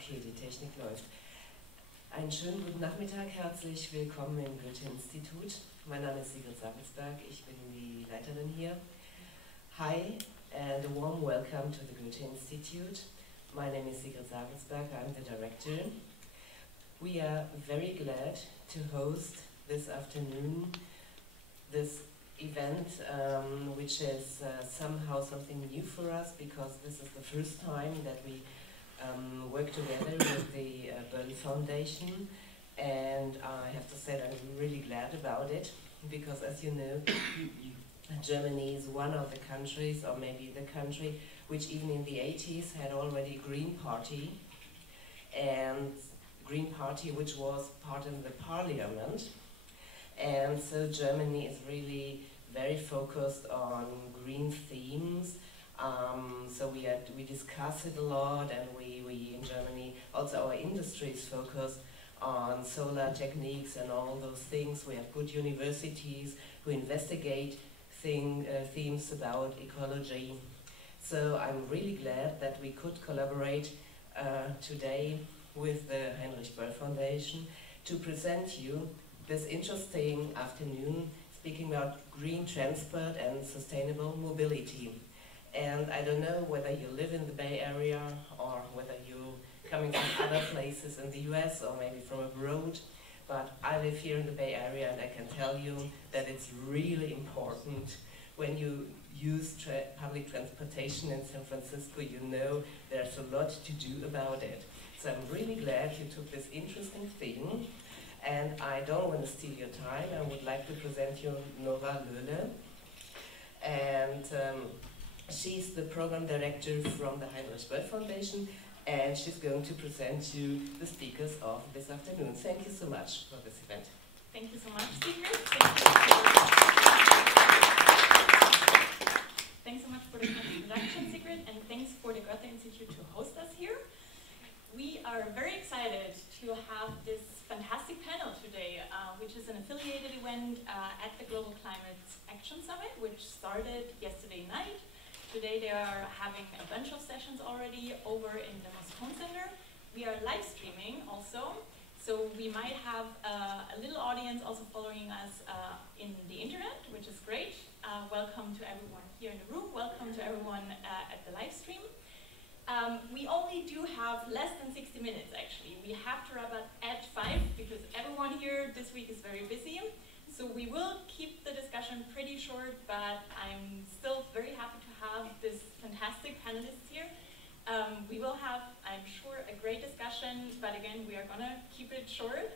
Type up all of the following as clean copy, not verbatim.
Okay, die Technik läuft. Einen schönen guten Nachmittag, herzlich willkommen im Goethe-Institut. Mein Name ist Sigrid Sabelsberg, ich bin die Leiterin hier. Hi, and a warm welcome to the Goethe-Institut. My name is Sigrid Sabelsberg, I'm the director. We are very glad to host this afternoon this event, which is somehow something new for us, because this is the first time that we work together with the Berlin Foundation, and I have to say that I'm really glad about it, because as you know, Germany is one of the countries, or maybe the country, which even in the 80s had already a Green Party, and Green Party which was part of the parliament, and so Germany is really very focused on green themes. So we discuss it a lot, and we in Germany, also our industries focus on solar techniques and all those things. We have good universities who investigate themes about ecology. So I'm really glad that we could collaborate today with the Heinrich Böll Foundation to present you this interesting afternoon speaking about green transport and sustainable mobility. And I don't know whether you live in the Bay Area or whether you're coming from other places in the US or maybe from abroad, but I live here in the Bay Area, and I can tell you that it's really important when you use public transportation in San Francisco. You know there's a lot to do about it. So I'm really glad you took this interesting thing, and I don't want to steal your time. I would like to present you Nora Löhle, and she's the program director from the Heinrich Böll Foundation, and she's going to present you the speakers of this afternoon. Thank you so much for this event. Thank you so much, Sigrid. Thanks so much for the introduction, Sigrid, and thanks for the Goethe-Institut to host us here. We are very excited to have this fantastic panel today, which is an affiliated event at the Global Climate Action Summit, which started yesterday night. Today they are having a bunch of sessions already over in the Moscone Center. We are live streaming also, so we might have a little audience also following us in the internet, which is great. Welcome to everyone here in the room. Welcome to everyone at the live stream. We only do have less than 60 minutes, actually. We have to wrap up at 5 because everyone here this week is very busy. So we will keep the discussion pretty short, but I'm still very happy to have this fantastic panelists here. We will have, I'm sure, a great discussion, but again, we are going to keep it short.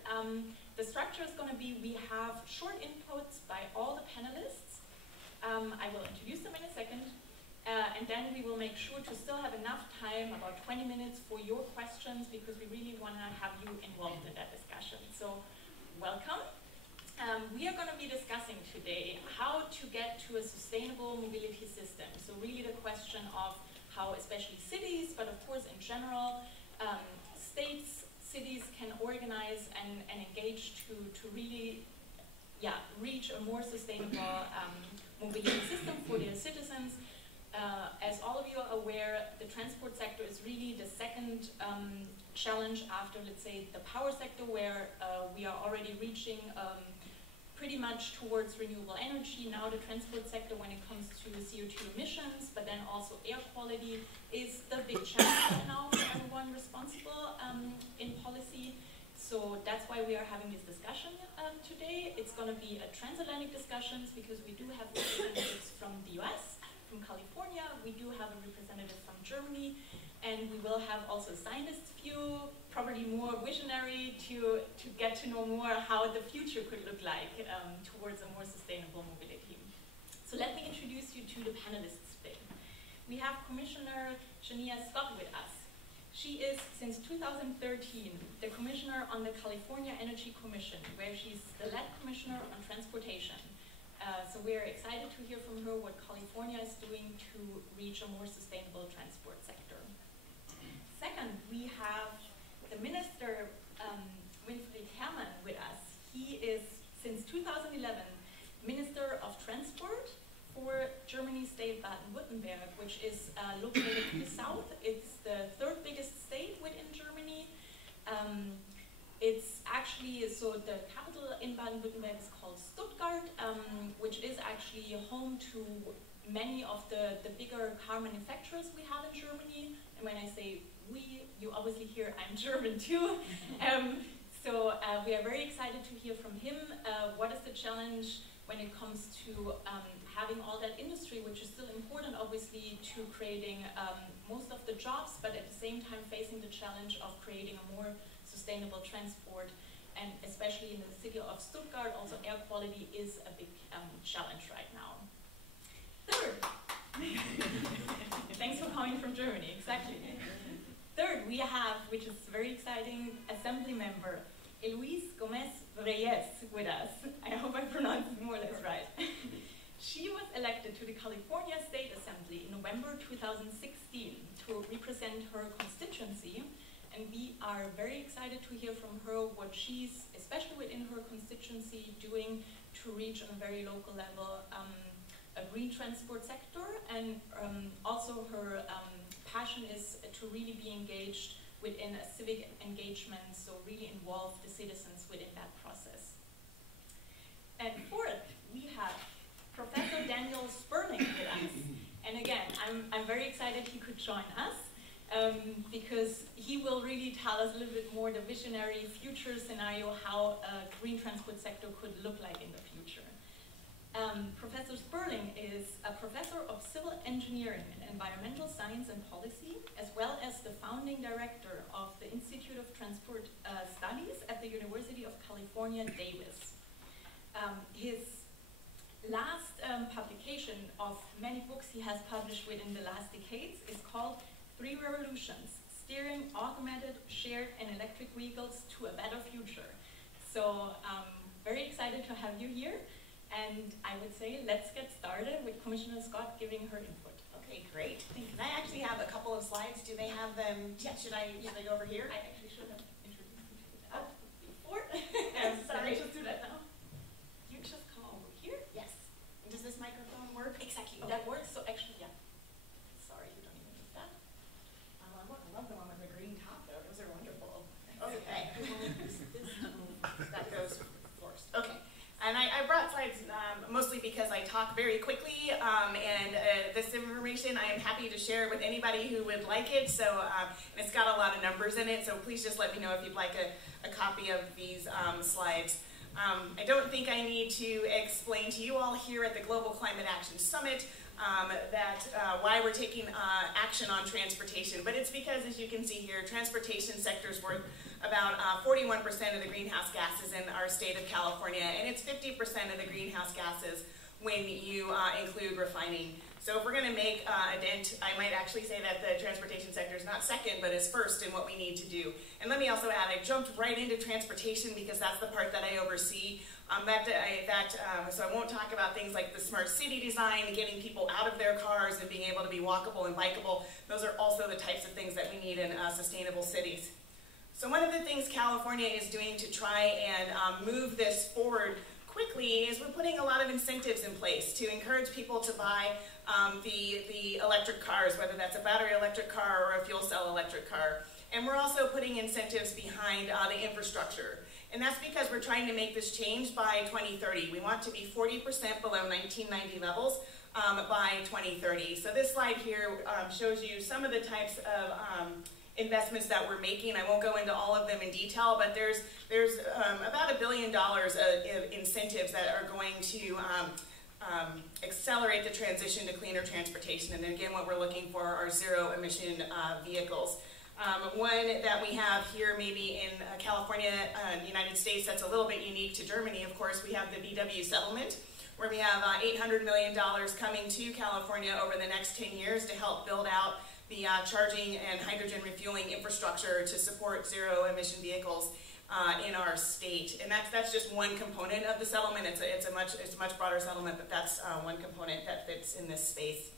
The structure is going to be, we have short inputs by all the panelists. I will introduce them in a second. And then we will make sure to still have enough time, about 20 minutes, for your questions, because we really want to have you involved in that discussion. So, welcome. We are going to be discussing today how to get to a sustainable mobility system. So really the question of how especially cities, but of course in general, states, cities can organize and engage to really reach a more sustainable mobility system for their citizens. As all of you are aware, the transport sector is really the second challenge after, let's say, the power sector, where we are already reaching pretty much towards renewable energy. Now the transport sector, when it comes to CO2 emissions, but then also air quality, is the big challenge right now for everyone responsible in policy. So that's why we are having this discussion today. It's going to be a transatlantic discussions, because we do have representatives from the US, from California, we do have a representative from Germany, and we will have also a scientist view, probably more visionary, to get to know more how the future could look like towards a more sustainable mobility. So let me introduce you to the panelists today. We have Commissioner Shania Scott with us. She is, since 2013, the Commissioner on the California Energy Commission, where she's the lead Commissioner on transportation. So we're excited to hear from her what California is doing to reach a more sustainable transport sector. Second, we have the Minister Winfried Herrmann with us. He is, since 2011, Minister of Transport for Germany's state Baden-Württemberg, which is located to the south. It's the third biggest state within Germany. It's actually, so the capital in Baden-Württemberg is called Stuttgart, which is actually home to many of the bigger car manufacturers we have in Germany. And when I say we, you obviously hear I'm German too. So we are very excited to hear from him. What is the challenge when it comes to having all that industry, which is still important, obviously, to creating most of the jobs, but at the same time facing the challenge of creating a more sustainable transport, and especially in the city of Stuttgart, also air quality is a big challenge right now. Third, thanks for coming from Germany, exactly. Third, we have, which is very exciting, Assembly member Eloise Gomez-Reyes with us. I hope I pronounced it more or less right. She was elected to the California State Assembly in November 2016 to represent her constituency, and we are very excited to hear from her what she's, especially within her constituency, doing to reach on a very local level a green transport sector, and also her passion is to really be engaged within a civic engagement, so really involve the citizens within that process. And fourth, we have Professor Daniel Sperling with us. And again, I'm very excited he could join us because he will really tell us a little bit more the visionary future scenario, how a green transport sector could look like in the future. Professor Sperling is a professor of civil engineering and environmental science and policy, as well as the founding director of the Institute of Transport Studies at the University of California, Davis. His last publication of many books he has published within the last decades is called 3 Revolutions: Steering Augmented, Shared, and Electric Vehicles to a Better Future. So very excited to have you here. And I would say let's get started with Commissioner Scott giving her input. Okay, great. Can I actually have a couple of slides? Do they have them? Yeah. Should I go over here? I actually should have introduced you to that before. Sorry. Just do that now. You just come over here. Yes. And does this microphone work? Exactly. Okay. That works. So actually, yeah. Sorry, you don't even need that. I love the one with the green top, though. Those are wonderful. Okay. That goes first. Okay. And I brought slides mostly because I talk very quickly, and this information I am happy to share with anybody who would like it. So and it's got a lot of numbers in it, so please just let me know if you'd like a copy of these slides. I don't think I need to explain to you all here at the Global Climate Action Summit why we're taking action on transportation, but it's because, as you can see here, transportation sector's worth about 41% of the greenhouse gases in our state of California, and it's 50% of the greenhouse gases when you include refining. So if we're going to make a dent, I might actually say that the transportation sector is not second, but is first in what we need to do. And let me also add, I jumped right into transportation because that's the part that I oversee. So I won't talk about things like the smart city design, getting people out of their cars and being able to be walkable and bikeable. Those are also the types of things that we need in sustainable cities. So one of the things California is doing to try and move this forward quickly is we're putting a lot of incentives in place to encourage people to buy the electric cars, whether that's a battery electric car or a fuel cell electric car. And we're also putting incentives behind the infrastructure. And that's because we're trying to make this change by 2030. We want to be 40% below 1990 levels by 2030. So this slide here shows you some of the types of investments that we're making. I won't go into all of them in detail, but there's about $1 billion of incentives that are going to accelerate the transition to cleaner transportation. And again, what we're looking for are zero-emission vehicles. One that we have here maybe in California, United States, that's a little bit unique to Germany, of course, we have the VW settlement, where we have $800 million coming to California over the next 10 years to help build out the charging and hydrogen refueling infrastructure to support zero-emission vehicles in our state. And that's just one component of the settlement. It's a much broader settlement, but that's one component that fits in this space.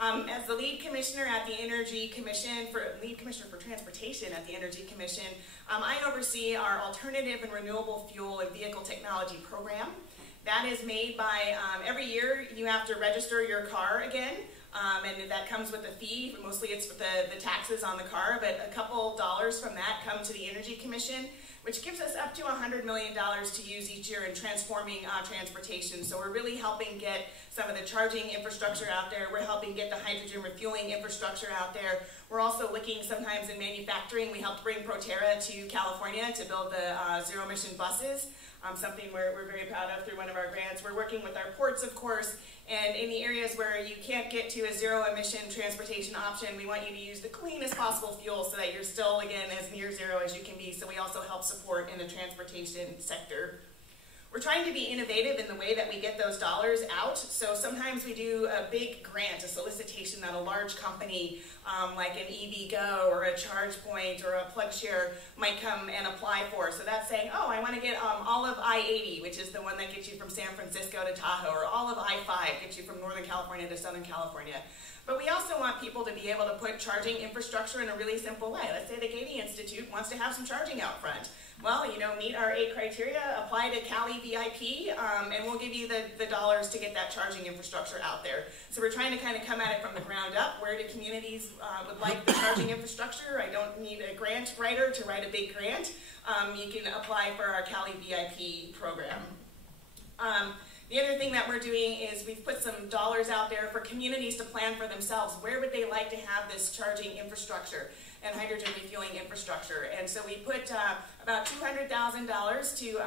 As the lead commissioner at the Energy Commission, lead commissioner for transportation at the Energy Commission, I oversee our alternative and renewable fuel and vehicle technology program. That is made by, every year you have to register your car again, and that comes with a fee. Mostly it's the taxes on the car, but a couple dollars from that come to the Energy Commission, which gives us up to $100 million to use each year in transforming transportation. So we're really helping get some of the charging infrastructure out there. We're helping get the hydrogen refueling infrastructure out there. We're also looking sometimes in manufacturing. We helped bring Proterra to California to build the zero emission buses, something we're very proud of through one of our grants. We're working with our ports, of course, and in the areas where you can't get to a zero emission transportation option, we want you to use the cleanest possible fuel so that you're still, again, as near zero as you can be. So we also help support in the transportation sector. We're trying to be innovative in the way that we get those dollars out. So sometimes we do a big grant, a solicitation that a large company like an EVgo or a ChargePoint or a PlugShare might come and apply for. So that's saying, oh, I want to get all of I-80, which is the one that gets you from San Francisco to Tahoe, or all of I-5 gets you from Northern California to Southern California. But we also want people to be able to put charging infrastructure in a really simple way. Let's say the Goethe-Institut wants to have some charging out front. Well, you know, meet our 8 criteria, apply to Cali VIP, and we'll give you the dollars to get that charging infrastructure out there. So we're trying to kind of come at it from the ground up. Where do communities would like the charging infrastructure? I don't need a grant writer to write a big grant. You can apply for our Cali VIP program. The other thing that we're doing is we've put some dollars out there for communities to plan for themselves. Where would they like to have this charging infrastructure and hydrogen refueling infrastructure? And so we put about $200,000 to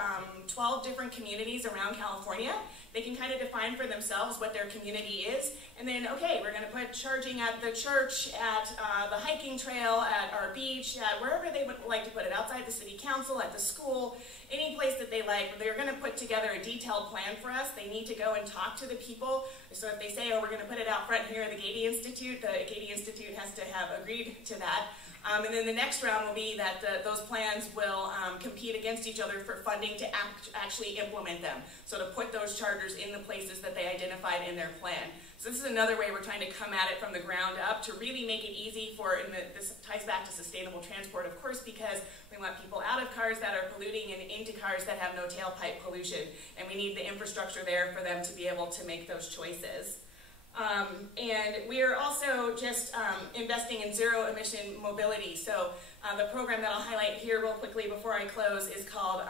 12 different communities around California. They can kind of define for themselves what their community is. And then, okay, we're going to put charging at the church, at the hiking trail, at our beach, at wherever they would like to put it, outside the city council, at the school, any place that they like. They're going to put together a detailed plan for us. They need to go and talk to the people. So if they say, oh, we're going to put it out front here at the Goethe-Institut, the Goethe-Institut has to have agreed to that. And then the next round will be that those plans will compete against each other for funding to actually implement them. So to put those chargers in the places that they identified in their plan. So this is another way we're trying to come at it from the ground up to really make it easy for, and this ties back to sustainable transport, of course, because we want people out of cars that are polluting and into cars that have no tailpipe pollution. And we need the infrastructure there for them to be able to make those choices. And we are also just investing in zero emission mobility. So the program that I'll highlight here real quickly before I close is called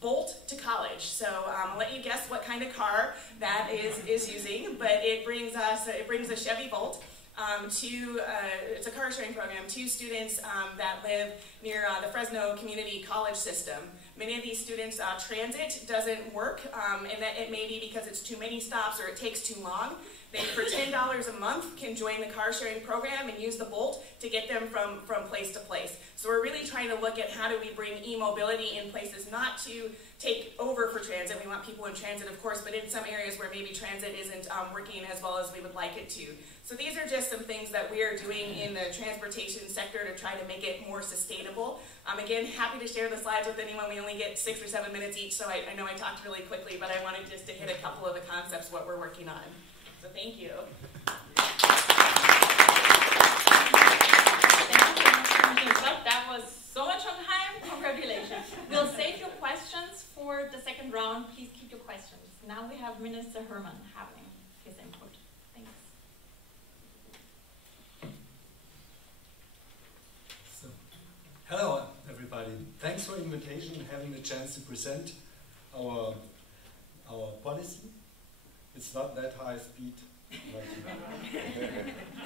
Bolt to College. So I'll let you guess what kind of car that is using, but it brings a Chevy Volt it's a car sharing program to students that live near the Fresno Community College system. Many of these students, transit doesn't work, and that it may be because it's too many stops or it takes too long. They, for $10 a month, can join the car sharing program and use the Bolt to get them from place to place. So we're really trying to look at how do we bring e-mobility in places not to take over for transit. We want people in transit, of course, but in some areas where maybe transit isn't working as well as we would like it to. So these are just some things that we are doing in the transportation sector to try to make it more sustainable. Again, happy to share the slides with anyone. We only get 6 or 7 minutes each, so I know I talked really quickly, but I wanted just to hit a couple of the concepts, what we're working on. So thank you. That was so much on time. Congratulations. We'll save your questions for the second round. Please keep your questions. Now we have Minister Herman having his input. Thanks. So, hello, everybody. Thanks for the invitation and having the chance to present our policy. It's not that high speed.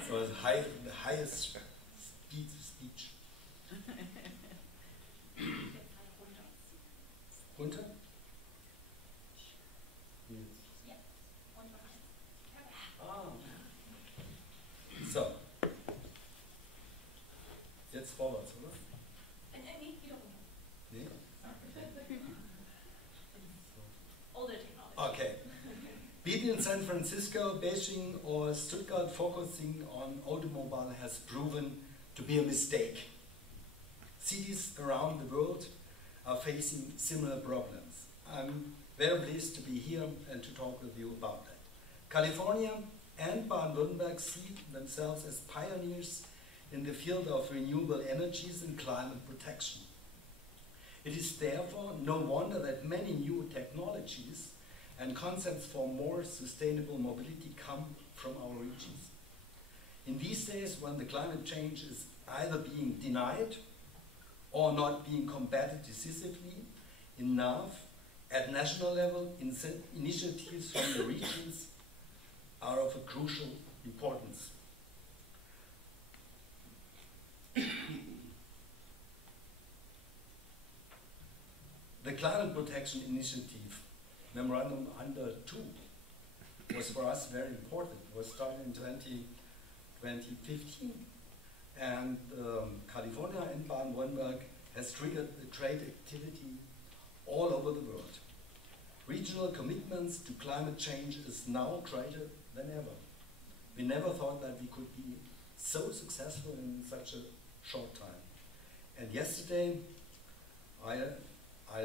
So it's the highest speech. Runter? Yeah. So. Jetzt vorwärts, oder? Nee, wiederum. Nee? Older technology. Okay. Be it in San Francisco, Beijing, or Stuttgart, focusing on automobile has proven to be a mistake. Cities around the world are facing similar problems. I'm very pleased to be here and to talk with you about that. California and Baden-Württemberg see themselves as pioneers in the field of renewable energies and climate protection. It is therefore no wonder that many new technologies and concepts for more sustainable mobility come from our regions. In these days, when the climate change is either being denied or not being combated decisively enough at national level, initiatives from the regions are of a crucial importance. The Climate Protection Initiative, Memorandum under 2, was for us very important. It was started in 2015, and California and Baden-Württemberg has triggered the trade activity all over the world. Regional commitments to climate change is now greater than ever. We never thought that we could be so successful in such a short time. And yesterday, I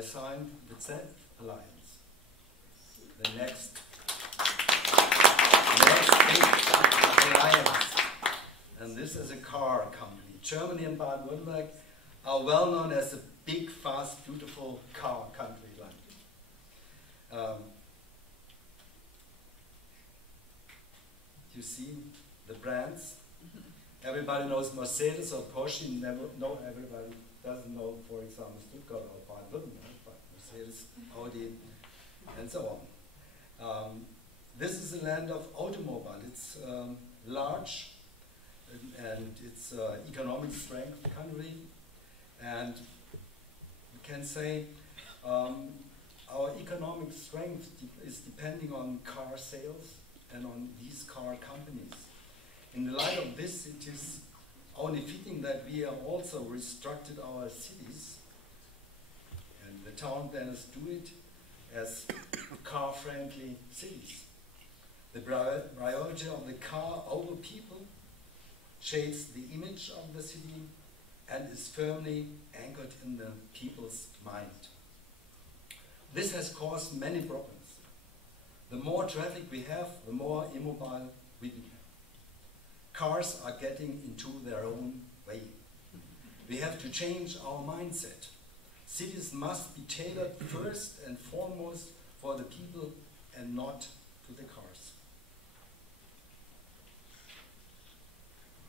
signed the CEF Alliance, the next alliance. And this is a car company. Germany and Baden-Württemberg are well known as a big, fast, beautiful car country. You see the brands. Everybody knows Mercedes or Porsche. Everybody doesn't know, for example, Stuttgart or Baden-Württemberg, but Mercedes, Audi, and so on. This is a land of automobile. It's large and it's economic strength country, and we can say our economic strength is depending on car sales and on these car companies. In the light of this, it is only fitting that we have also restructured our cities, and the town planners do it as car-friendly cities. The priority of the car over people shapes the image of the city and is firmly anchored in the people's mind. This has caused many problems. The more traffic we have, the more immobile we become. Cars are getting into their own way. We have to change our mindset. Cities must be tailored first and foremost for the people and not to the cars.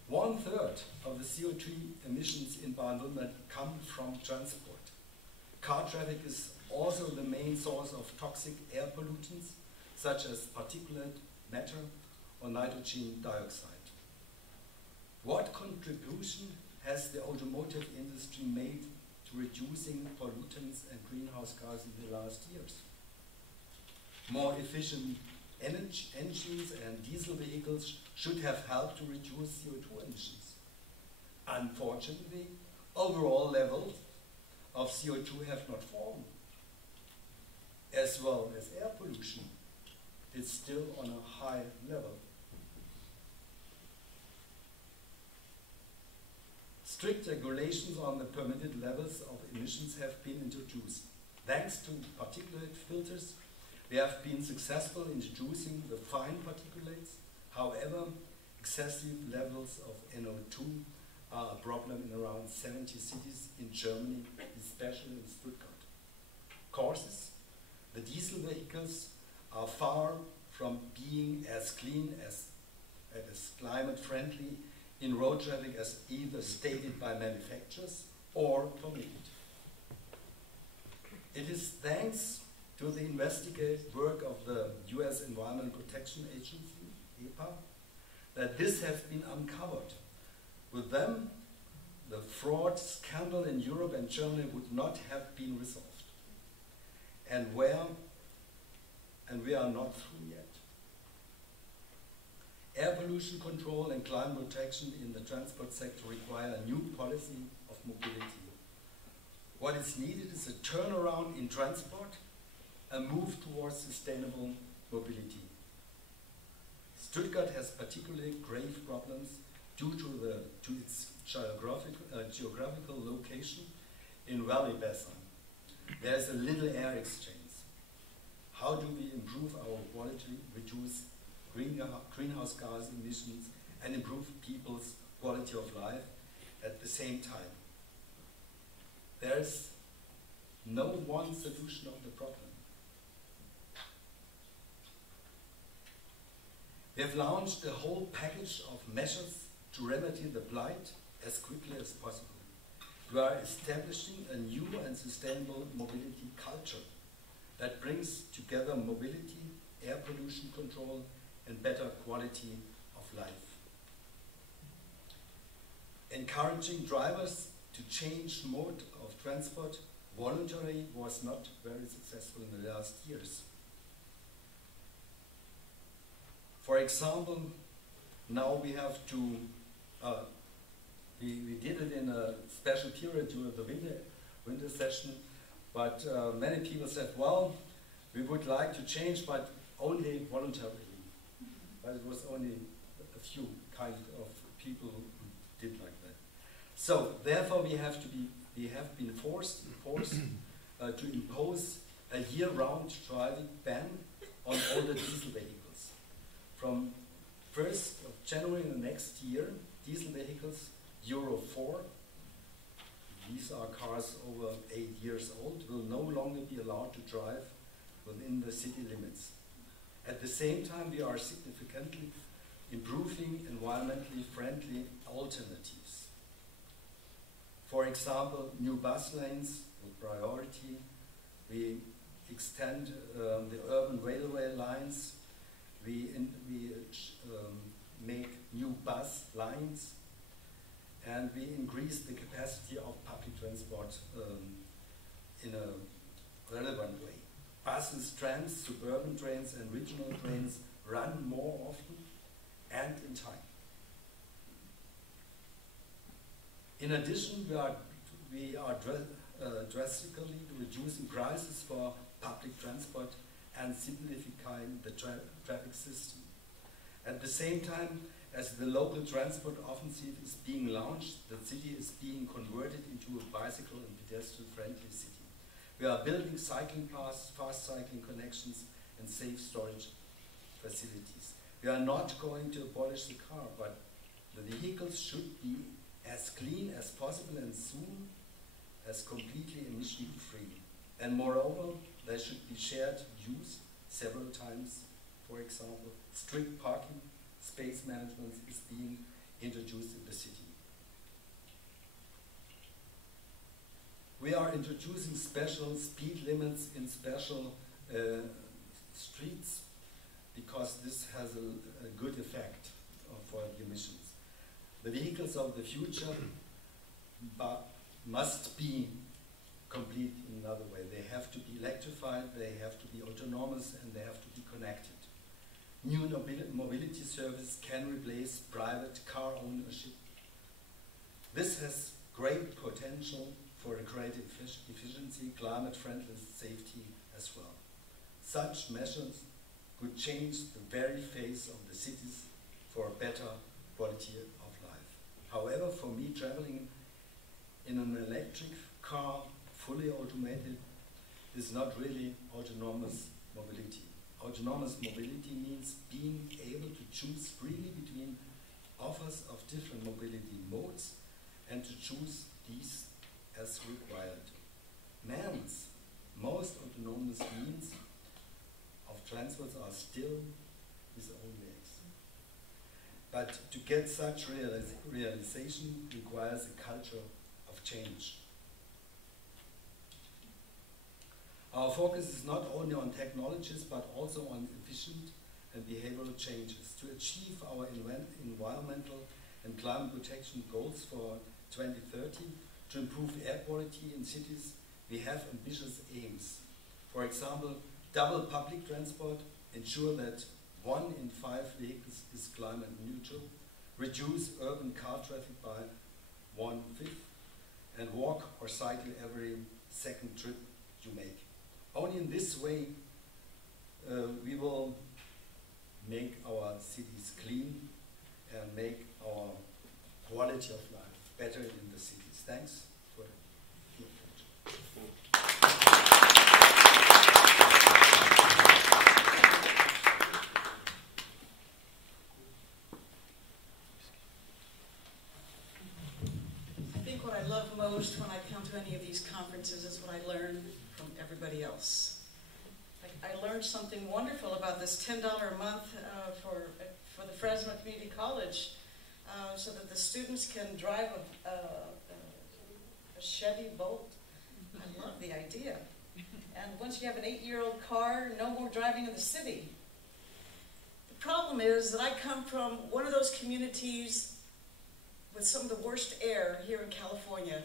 1/3 of the CO2 emissions in Baden-Württemberg come from transport. Car traffic is also the main source of toxic air pollutants, such as particulate matter or nitrogen dioxide. What contribution has the automotive industry made to reducing pollutants and greenhouse gases in the last years? More efficient engines and diesel vehicles should have helped to reduce CO2 emissions. Unfortunately, overall levels of CO2 have not fallen. As well as air pollution, it's still on a high level. Strict regulations on the permitted levels of emissions have been introduced. Thanks to particulate filters, we have been successful in introducing the fine particulates. However, excessive levels of NO2 are a problem in around 70 cities in Germany, especially in Stuttgart. Causes: the diesel vehicles are far from being as clean as climate friendly in road traffic as either stated by manufacturers or permitted. It is thanks to the investigative work of the US Environmental Protection Agency, EPA, that this has been uncovered. With them, the fraud scandal in Europe and Germany would not have been resolved. And we are not through yet. Air pollution control and climate protection in the transport sector require a new policy of mobility. What is needed is a turnaround in transport, a move towards sustainable mobility. Stuttgart has particularly grave problems due to its geographical location in Valley Basin. There is a little air exchange. How do we improve our quality, reduce greenhouse gas emissions and improve people's quality of life at the same time. There's no one solution of the problem. We have launched a whole package of measures to remedy the blight as quickly as possible. We are establishing a new and sustainable mobility culture that brings together mobility, air pollution control, and better quality of life. Encouraging drivers to change mode of transport voluntarily was not very successful in the last years. For example, now we have to, we did it in a special period during the winter session, but many people said, well, we would like to change, but only voluntarily. But it was only a few kind of people who did like that. So therefore we have been forced to impose a year-round driving ban on all the diesel vehicles. From 1st of January the next year, diesel vehicles, Euro 4, these are cars over 8 years old, will no longer be allowed to drive within the city limits. At the same time, we are significantly improving environmentally friendly alternatives. For example, new bus lanes with priority. We extend the urban railway lines. We make new bus lines, and we increase the capacity of public transport in a relevant way. Buses, trams, suburban trains, and regional trains run more often and in time. In addition, we are drastically reducing prices for public transport and simplifying the traffic system. At the same time, as the local transport offensive is being launched, the city is being converted into a bicycle and pedestrian-friendly city. We are building cycling paths, fast cycling connections, and safe storage facilities. We are not going to abolish the car, but the vehicles should be as clean as possible and soon as completely emission-free. And moreover, they should be shared use several times. For example, strict parking space management is being introduced in the city. We are introducing special speed limits in special streets because this has a good effect for the emissions. The vehicles of the future must be complete in another way. They have to be electrified, they have to be autonomous, and they have to be connected. New mobility service can replace private car ownership. This has great potential for a greater efficiency, climate-friendly safety as well. Such measures could change the very face of the cities for a better quality of life. However, for me, traveling in an electric car, fully automated, is not really autonomous mobility. Autonomous mobility means being able to choose freely between offers of different mobility modes and to choose these as required. Man's most autonomous means of transport are still his own legs. But to get such realization requires a culture of change. Our focus is not only on technologies, but also on efficient and behavioral changes. To achieve our environmental and climate protection goals for 2030, to improve air quality in cities, we have ambitious aims. For example, double public transport, ensure that 1 in 5 vehicles is climate neutral, reduce urban car traffic by 1/5, and walk or cycle every second trip you make. Only in this way we will make our cities clean and make our quality of life better in the cities. Thanks for your attention. any of these conferences is what I learn from everybody else. I learned something wonderful about this $10 a month for the Fresno Community College, so that the students can drive a Chevy Bolt. I love the idea. And once you have an 8-year-old car, no more driving in the city. The problem is that I come from one of those communities with some of the worst air here in California,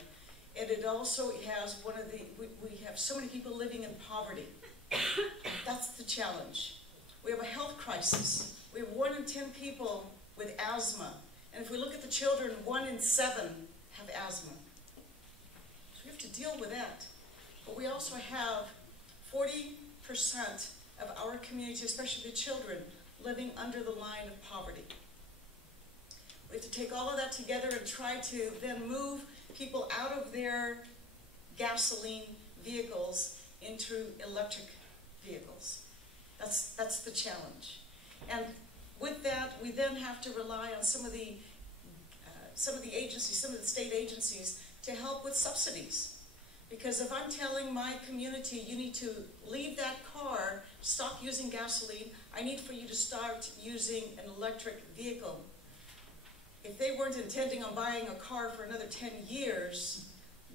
and it also has we have so many people living in poverty. That's the challenge. We have a health crisis. We have 1 in 10 people with asthma, and if we look at the children, 1 in 7 have asthma. So we have to deal with that. But we also have 40% of our community, especially the children, living under the line of poverty. We have to take all of that together and try to then move people out of their gasoline vehicles into electric vehicles. That's the challenge. And with that, we then have to rely on some of the agencies, some of the state agencies, to help with subsidies. Because if I'm telling my community, you need to leave that car, stop using gasoline, I need for you to start using an electric vehicle. If they weren't intending on buying a car for another 10 years,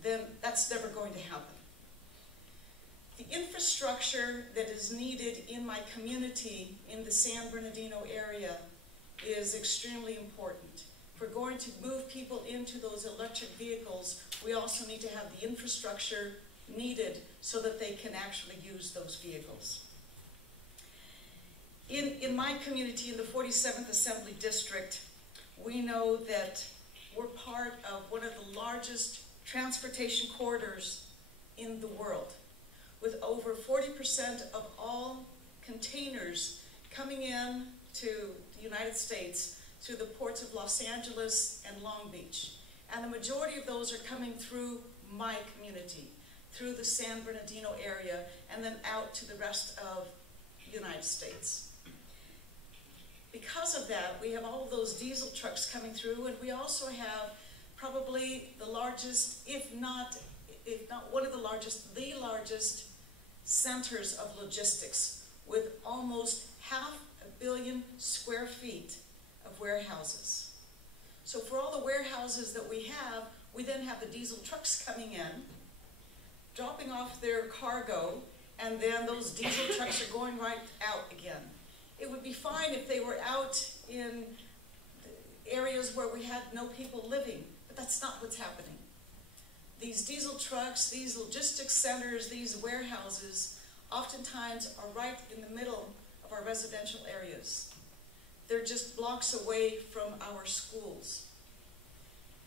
then that's never going to happen. The infrastructure that is needed in my community in the San Bernardino area is extremely important. If we're going to move people into those electric vehicles, we also need to have the infrastructure needed so that they can actually use those vehicles. In my community, in the 47th Assembly District, we know that we're part of one of the largest transportation corridors in the world, with over 40% of all containers coming in to the United States through the ports of Los Angeles and Long Beach. And the majority of those are coming through my community, through the San Bernardino area, and then out to the rest of the United States. Because of that, we have all of those diesel trucks coming through, and we also have probably the largest, if not one of the largest, the largest centers of logistics, with almost 500 million square feet of warehouses. So for all the warehouses that we then have the diesel trucks coming in, dropping off their cargo, and then those diesel trucks are going right out again. It would be fine if they were out in areas where we had no people living, but that's not what's happening. These diesel trucks, these logistics centers, these warehouses, oftentimes are right in the middle of our residential areas. They're just blocks away from our schools.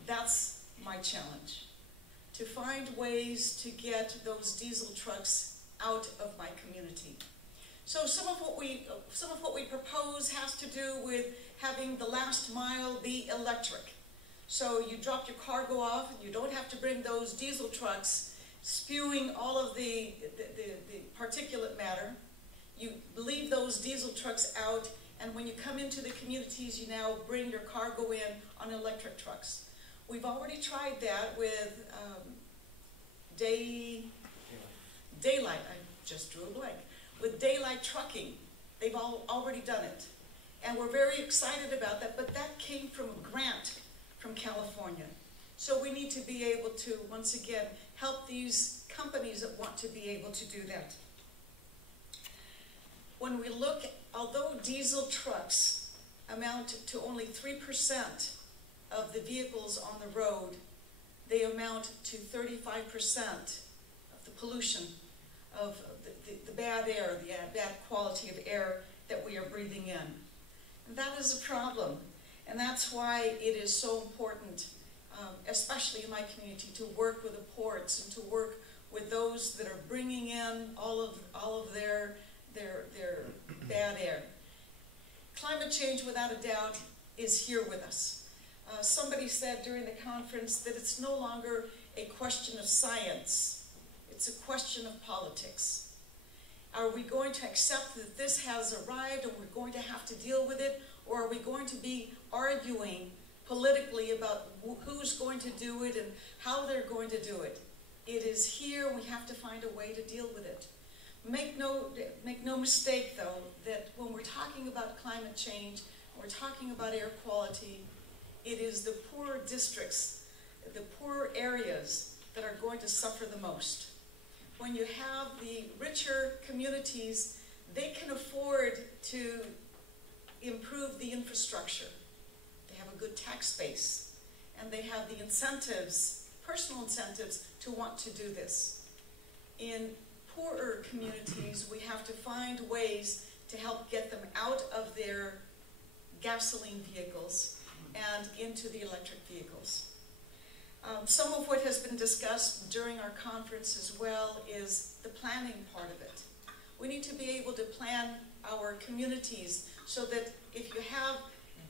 That's my challenge, to find ways to get those diesel trucks out of my community. So some of what we propose has to do with having the last mile be electric. So you drop your cargo off, and you don't have to bring those diesel trucks spewing all of the particulate matter. You leave those diesel trucks out, and when you come into the communities, you now bring your cargo in on electric trucks. We've already tried that with Daylight. I just drew a blank. With Daylight Trucking, they've already done it. And we're very excited about that, but that came from a grant from California. So we need to be able to, once again, help these companies that want to be able to do that. When we look, although diesel trucks amount to only 3% of the vehicles on the road, they amount to 35% of the pollution, of the bad air, the bad quality of air that we are breathing in. And that is a problem. And that's why it is so important, especially in my community, to work with the ports and to work with those that are bringing in all of their bad air. Climate change, without a doubt, is here with us. Somebody said during the conference that it's no longer a question of science, it's a question of politics. Are we going to accept that this has arrived and we're going to have to deal with it, or are we going to be arguing politically about who's going to do it and how they're going to do it? It is here, we have to find a way to deal with it. Make no mistake, though, that when we're talking about climate change, we're talking about air quality, it is the poorer districts, the poorer areas that are going to suffer the most. When you have the richer communities, they can afford to improve the infrastructure. They have a good tax base, and they have the incentives, personal incentives, to want to do this. In poorer communities, we have to find ways to help get them out of their gasoline vehicles and into the electric vehicles. Some of what has been discussed during our conference as well is the planning part of it. We need to be able to plan our communities so that if you have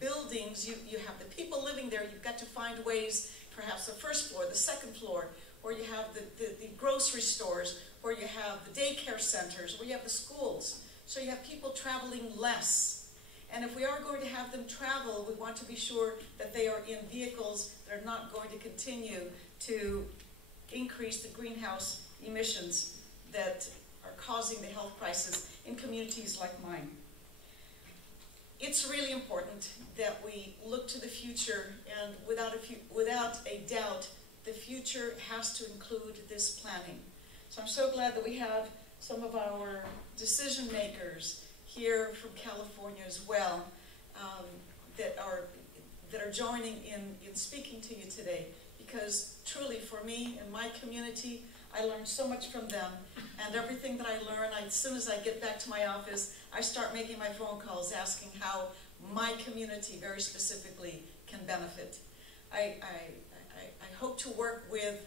buildings, you have the people living there, you've got to find ways, perhaps the first floor, the second floor, where you have the grocery stores, where you have the daycare centers, where you have the schools. So you have people traveling less. And if we are going to have them travel, we want to be sure that they are in vehicles that are not going to continue to increase the greenhouse emissions that are causing the health crisis in communities like mine. It's really important that we look to the future, and without a doubt, the future has to include this planning. So I'm so glad that we have some of our decision makers here from California as well that are joining in speaking to you today, because truly for me and my community, I learned so much from them, and everything that I learn, as soon as I get back to my office, I start making my phone calls asking how my community very specifically can benefit. I hope to work with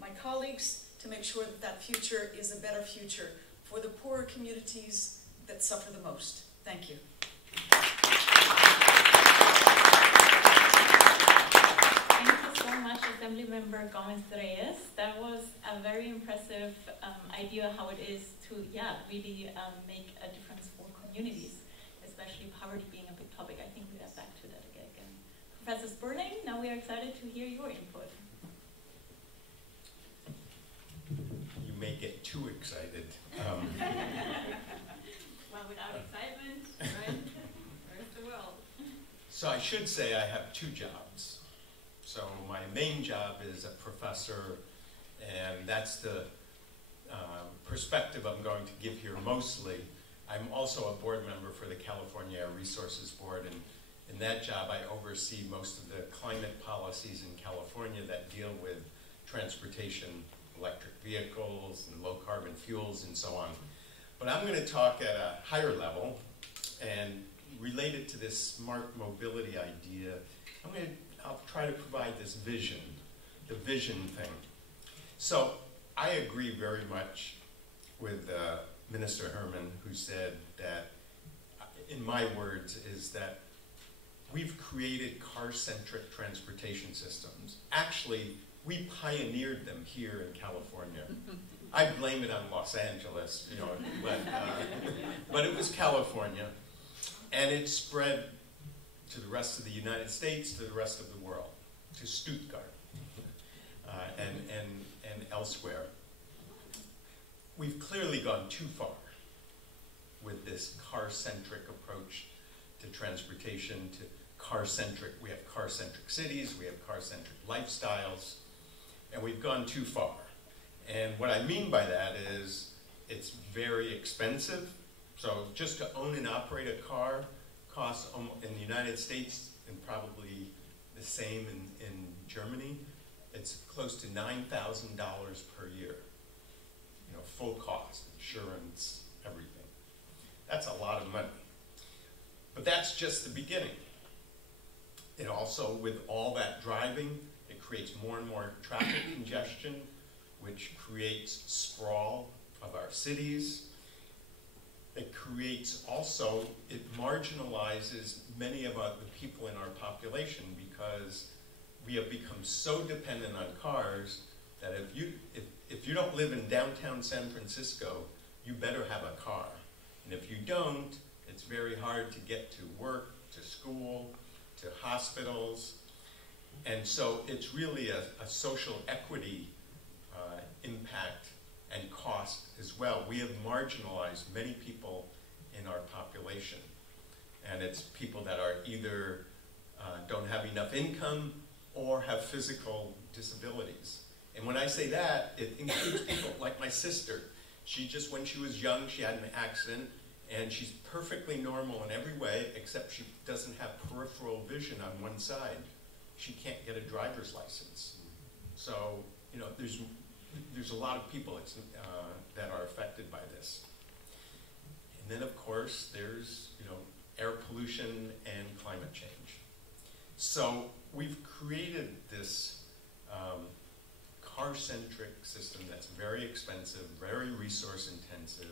my colleagues to make sure that that future is a better future for the poorer communities that suffer the most. Thank you. Thank you so much, Assemblymember Gomez-Reyes. That was a very impressive idea how it is to, really make a difference for communities, especially poverty being a big topic. I think we'll get back to that again. Professor Sperling, now we are excited to hear your input. You may get too excited. Well, without excitement, right? Where's the world? So I should say I have two jobs. So my main job is a professor, and that's the perspective I'm going to give here mostly. I'm also a board member for the California Air Resources Board, and in that job I oversee most of the climate policies in California that deal with transportation, electric vehicles, and low carbon fuels, and so on. But I'm going to talk at a higher level, and related to this smart mobility idea, I'll try to provide this vision, the vision thing. So I agree very much with Minister Herman, who said that, in my words, is that we've created car-centric transportation systems. Actually, we pioneered them here in California. I blame it on Los Angeles, but it was California, and it spread to the rest of the United States, to the rest of the world, to Stuttgart, and elsewhere. We've clearly gone too far with this car-centric approach to transportation, we have car-centric cities, we have car-centric lifestyles, and we've gone too far. And what I mean by that is it's very expensive. So just to own and operate a car costs in the United States, and probably the same in Germany, it's close to $9,000 per year. Full cost, insurance, everything. That's a lot of money. But that's just the beginning. It also, with all that driving, it creates more and more traffic congestion, which creates sprawl of our cities. It creates also, it marginalizes many of the people in our population, because we have become so dependent on cars that if you don't live in downtown San Francisco, you better have a car. And if you don't, it's very hard to get to work, to school, to hospitals. And so it's really a social equity impact and cost as well. We have marginalized many people in our population, and it's people that are either don't have enough income or have physical disabilities. And when I say that, it includes people like my sister. She just, when she was young, she had an accident, and she's perfectly normal in every way, except she doesn't have peripheral vision on one side. She can't get a driver's license. So, you know, there's a lot of people that are affected by this. And then, of course, there's, you know, air pollution and climate change. So we've created this car-centric system that's very expensive, very resource-intensive,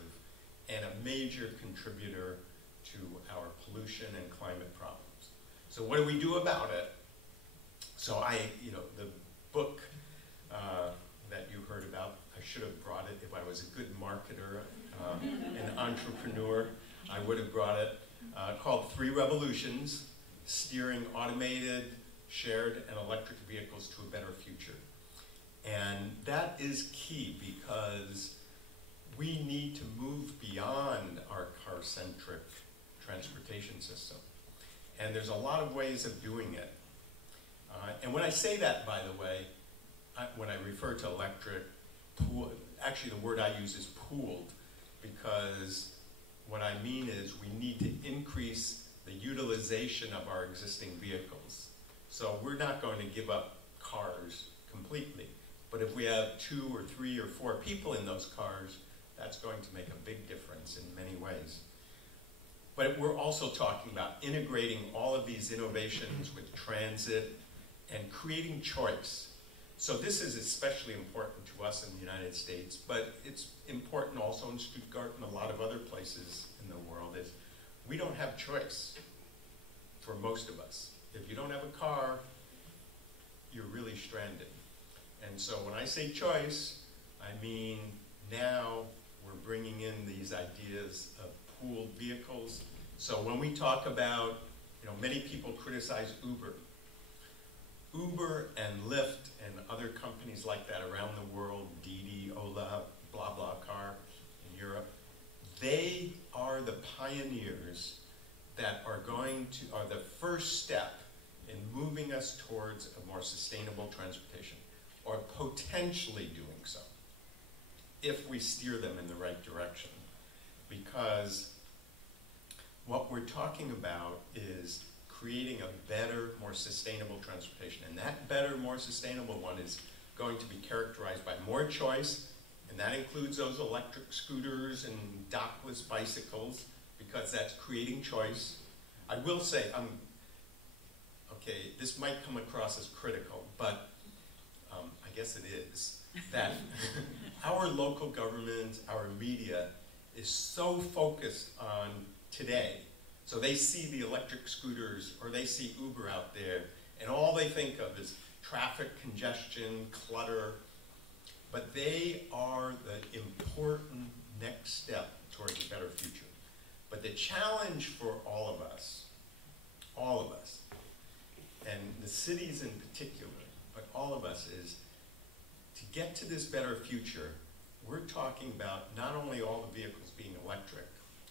and a major contributor to our pollution and climate problems. So what do we do about it? So you know, the book that you heard about, I should have brought it. If I was a good marketer, an entrepreneur, I would have brought it, called 3 Revolutions: Steering Automated, Shared, and Electric Vehicles to a Better Future. And that is key because we need to move beyond our car-centric transportation system. And there's a lot of ways of doing it. And when I say that, by the way, when I refer to electric, actually the word I use is pooled, because what I mean is we need to increase the utilization of our existing vehicles. So we're not going to give up cars completely, but if we have 2 or 3 or 4 people in those cars, that's going to make a big difference in many ways. But we're also talking about integrating all of these innovations with transit and creating choice. So this is especially important to us in the United States, but it's important also in Stuttgart and a lot of other places in the world, is we don't have choice for most of us. If you don't have a car, you're really stranded. And so when I say choice, I mean now we're bringing in these ideas of pooled vehicles. So when we talk about, you know, many people criticize Uber. Uber and Lyft and other companies like that around the world, Didi, Ola, BlaBlaCar in Europe, they are the pioneers that are the first step in moving us towards a more sustainable transportation, or potentially doing so, if we steer them in the right direction. Because what we're talking about is creating a better, more sustainable transportation. And that better, more sustainable one is going to be characterized by more choice, and that includes those electric scooters and dockless bicycles, because that's creating choice. I will say, okay, this might come across as critical, but I guess it is, that our local government, our media, is so focused on today. So they see the electric scooters or they see Uber out there, and all they think of is traffic congestion, clutter, but they are the important next step towards a better future. But the challenge for all of us, and the cities in particular, but all of us, is to get to this better future. We're talking about not only all the vehicles being electric,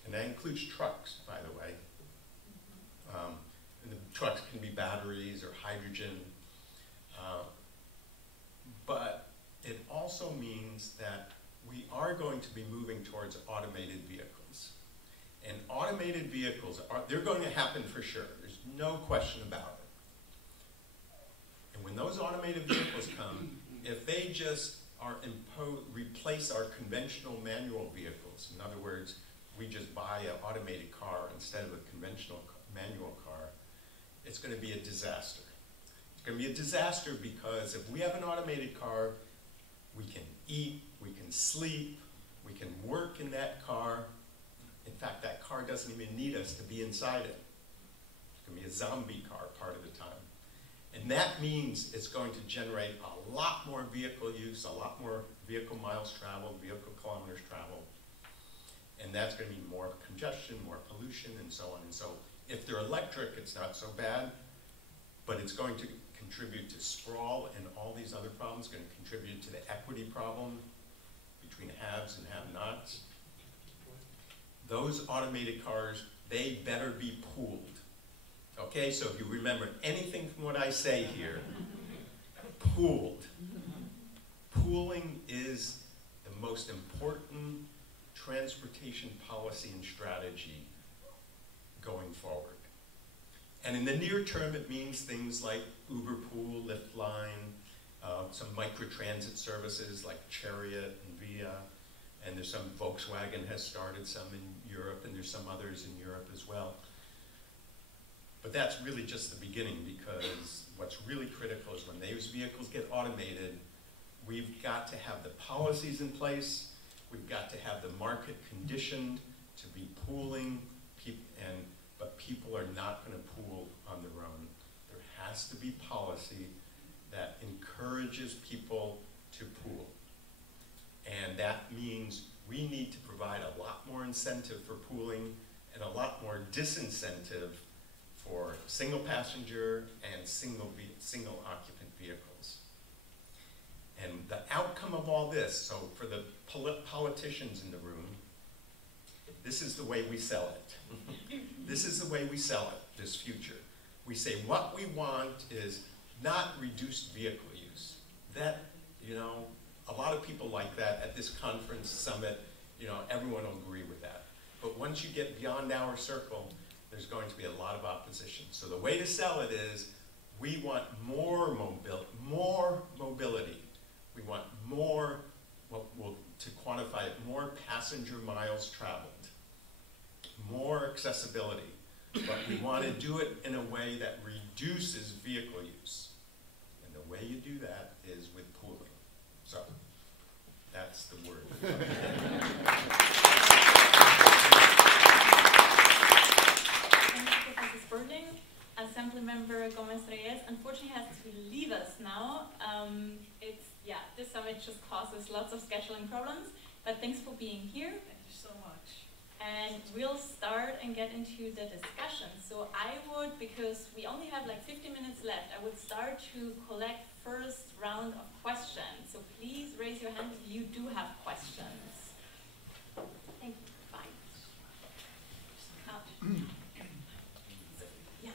and that includes trucks, by the way. And the trucks can be batteries or hydrogen. But it also means that we are going to be moving towards automated vehicles. And automated vehicles, they're going to happen for sure. There's no question about it. And when those automated vehicles come, if they just replace our conventional manual vehicles, in other words, we just buy an automated car instead of a conventional manual car, it's going to be a disaster. It's going to be a disaster because if we have an automated car, we can eat, we can sleep, we can work in that car. In fact, that car doesn't even need us to be inside it. It's going to be a zombie car part of the time. And that means it's going to generate a lot more vehicle use, a lot more vehicle miles traveled, vehicle kilometers traveled. And that's going to mean more congestion, more pollution, and so on. And so if they're electric, it's not so bad, but it's going to contribute to sprawl and all these other problems, going to contribute to the equity problem between haves and have-nots. Those automated cars, they better be pooled. Okay, so if you remember anything from what I say here, pooled. Pooling is the most important transportation policy and strategy going forward. And in the near term, it means things like Uber Pool, Lyft Line, some microtransit services like Chariot and Via, and there's some, Volkswagen has started some in Europe, and there's some others in Europe as well. But that's really just the beginning, because what's really critical is when those vehicles get automated, we've got to have the policies in place, we've got to have the market conditioned to be pooling, but people are not going to pool on their own. There has to be policy that encourages people to pool. And that means we need to provide a lot more incentive for pooling and a lot more disincentive for single passenger and single occupant vehicles. And the outcome of all this, so for the politicians in the room, this is the way we sell it. This is the way we sell it, this future. We say what we want is not reduced vehicle use. That, you know, a lot of people like that at this conference, summit, you know, everyone will agree with that. But once you get beyond our circle, there's going to be a lot of opposition. So the way to sell it is we want more mobility. We want more, to quantify it, more passenger miles traveled, more accessibility. But we want to do it in a way that reduces vehicle use. And the way you do that is with pooling. So that's the word. Sporting. Assembly member Gomez-Reyes unfortunately has to leave us now. This summit just causes lots of scheduling problems, but thanks for being here. Thank you so much. And we'll start and get into the discussion. So I would, because we only have like 50 minutes left, I would start to collect first round of questions. So please raise your hand if you do have questions. Thank you. Fine. Yeah.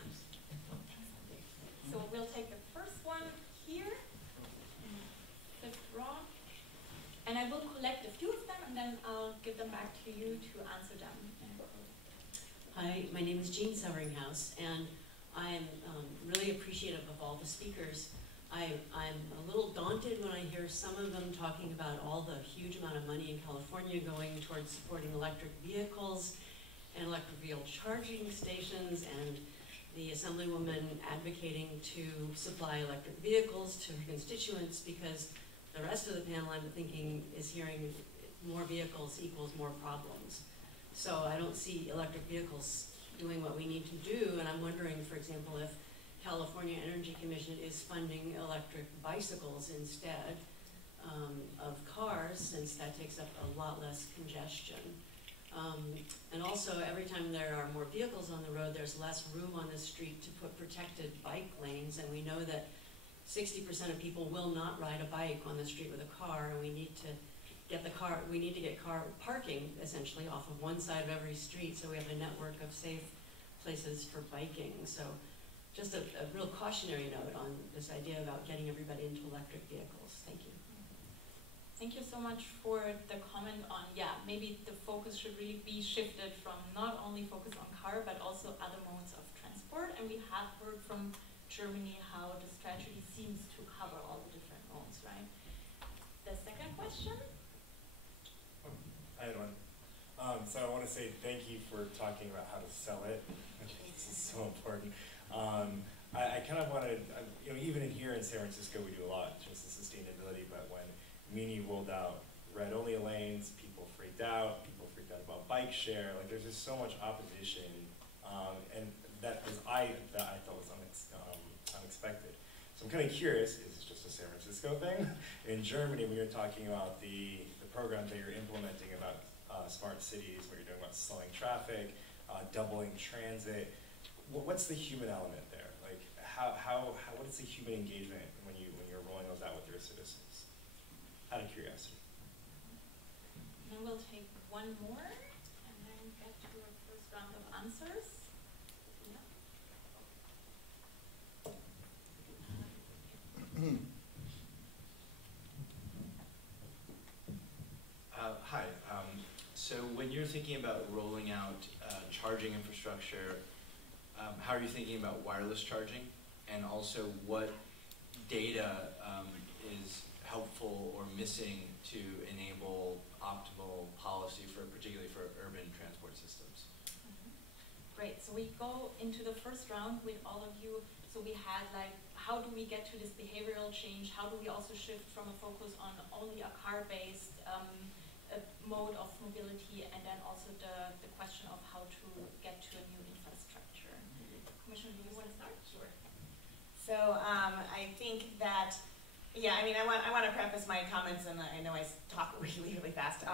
So we'll take the first one here, fifth row, and I will collect a few of them, and then I'll give them back to you to answer them. Hi, my name is Jean Severinghouse, and I'm really appreciative of all the speakers. I'm a little daunted when I hear some of them talking about all the huge amount of money in California going towards supporting electric vehicles and electric vehicle charging stations, and the Assemblywoman advocating to supply electric vehicles to her constituents, because the rest of the panel, I'm thinking, is hearing more vehicles equals more problems. So I don't see electric vehicles doing what we need to do, and I'm wondering, for example, if California Energy Commission is funding electric bicycles instead of cars, since that takes up a lot less congestion. And also, every time there are more vehicles on the road, there's less room on the street to put protected bike lanes, and we know that 60% of people will not ride a bike on the street with a car, and we need to get car parking essentially off of one side of every street, so we have a network of safe places for biking. So just a real cautionary note on this idea about getting everybody into electric vehicles. Thank you. Thank you so much for the comment on, maybe the focus should really be shifted from not only focus on car, but also other modes of transport. And we have heard from Germany how the strategy seems to cover all the different modes, right? The second question? I had one. So I want to say thank you for talking about how to sell it. This is so important. I kind of wanted, even here in San Francisco, we do a lot just in sustainability, but when Muni rolled out red-only lanes, people freaked out about bike share. Like, there's just so much opposition, and that I thought was unexpected. So I'm kind of curious, is this just a San Francisco thing? In Germany, when you're talking about the programs that you're implementing about smart cities, where you're doing about slowing traffic, doubling transit, what's the human element there? Like, what is the human engagement when you're rolling those out with your citizens? Out of curiosity. Then we'll take one more and then get to our first round of answers. Hi. So when you're thinking about rolling out charging infrastructure, how are you thinking about wireless charging? And also what data is helpful or missing to enable optimal policy particularly for urban transport systems? Great, so we go into the first round with all of you. So we had like, how do we get to this behavioral change? How do we also shift from a focus on only a car-based mode of mobility, and then also the question of how to get to a new infrastructure. Commissioner, do you want to start? Sure. So I think that, yeah, I mean, I want to preface my comments, and I know I talk really, really fast.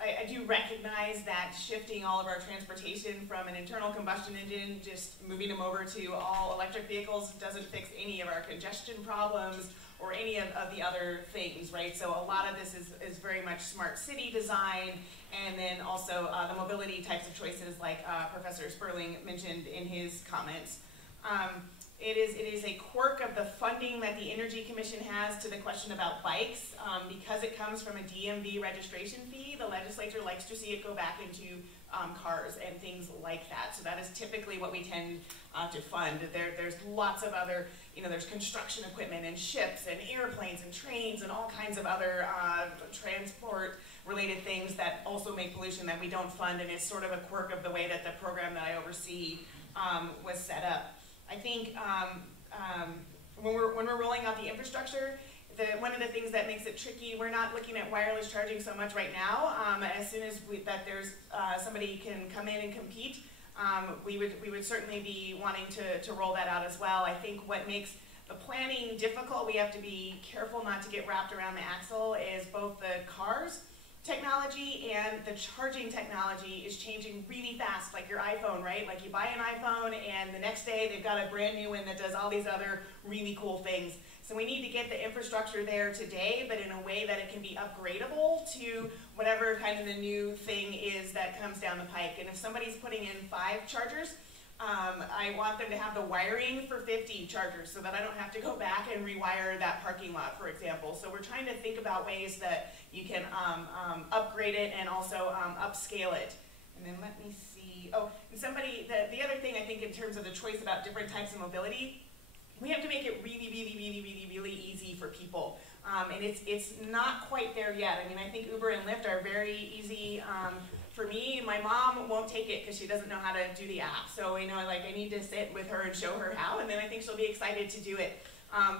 I do recognize that shifting all of our transportation from an internal combustion engine, just moving them over to all electric vehicles doesn't fix any of our congestion problems or any of the other things, right? So a lot of this is very much smart city design, and then also the mobility types of choices like Professor Sperling mentioned in his comments. It is a quirk of the funding that the Energy Commission has to the question about bikes. Because it comes from a DMV registration fee, the legislature likes to see it go back into cars and things like that. So that is typically what we tend to fund. There's lots of other, there's construction equipment and ships and airplanes and trains and all kinds of other transport related things that also make pollution that we don't fund, and it's sort of a quirk of the way that the program that I oversee was set up. I think when we're rolling out the infrastructure, one of the things that makes it tricky, we're not looking at wireless charging so much right now. As soon as there's somebody can come in and compete, we would certainly be wanting to roll that out as well. I think what makes the planning difficult, we have to be careful not to get wrapped around the axle, is both the cars technology and the charging technology is changing really fast, like your iPhone, right? Like you buy an iPhone and the next day they've got a brand new one that does all these other really cool things. So we need to get the infrastructure there today, but in a way that it can be upgradable to whatever kind of the new thing is that comes down the pike. And if somebody's putting in 5 chargers, I want them to have the wiring for 50 chargers so that I don't have to go back and rewire that parking lot, for example. So we're trying to think about ways that you can upgrade it and also upscale it. And then let me see. Oh, and the other thing I think in terms of the choice about different types of mobility, we have to make it really, really, really, really, really easy for people. And it's not quite there yet. I mean, I think Uber and Lyft are very easy. For me, my mom won't take it because she doesn't know how to do the app. So, like I need to sit with her and show her how, and then I think she'll be excited to do it.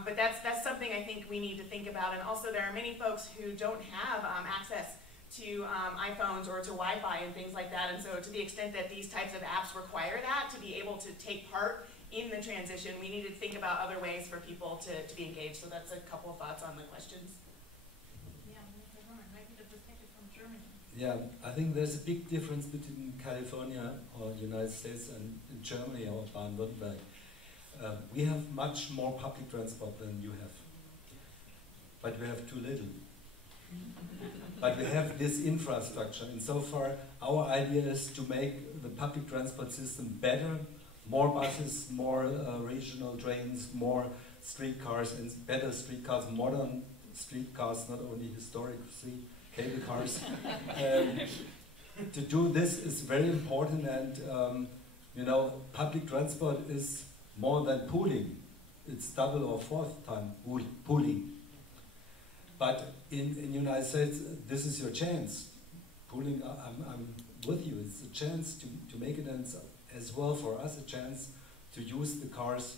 But that's something I think we need to think about. And also there are many folks who don't have access to iPhones or to Wi-Fi and things like that. And so to the extent that these types of apps require that to be able to take part in the transition, we need to think about other ways for people to be engaged. So that's a couple of thoughts on the questions. Yeah, Mr. Horn, maybe the perspective from Germany. Yeah, I think there's a big difference between California or the United States and Germany or Baden-Württemberg. We have much more public transport than you have, but we have too little. But we have this infrastructure, and so far our idea is to make the public transport system better, more buses, more regional trains, more streetcars, and better streetcars, modern streetcars, not only historic cable cars. To do this is very important, and public transport is more than pooling. It's double or 4th time pooling. But in the United States, this is your chance. Pooling, I'm with you. It's a chance to make it, and as well for us a chance to use the cars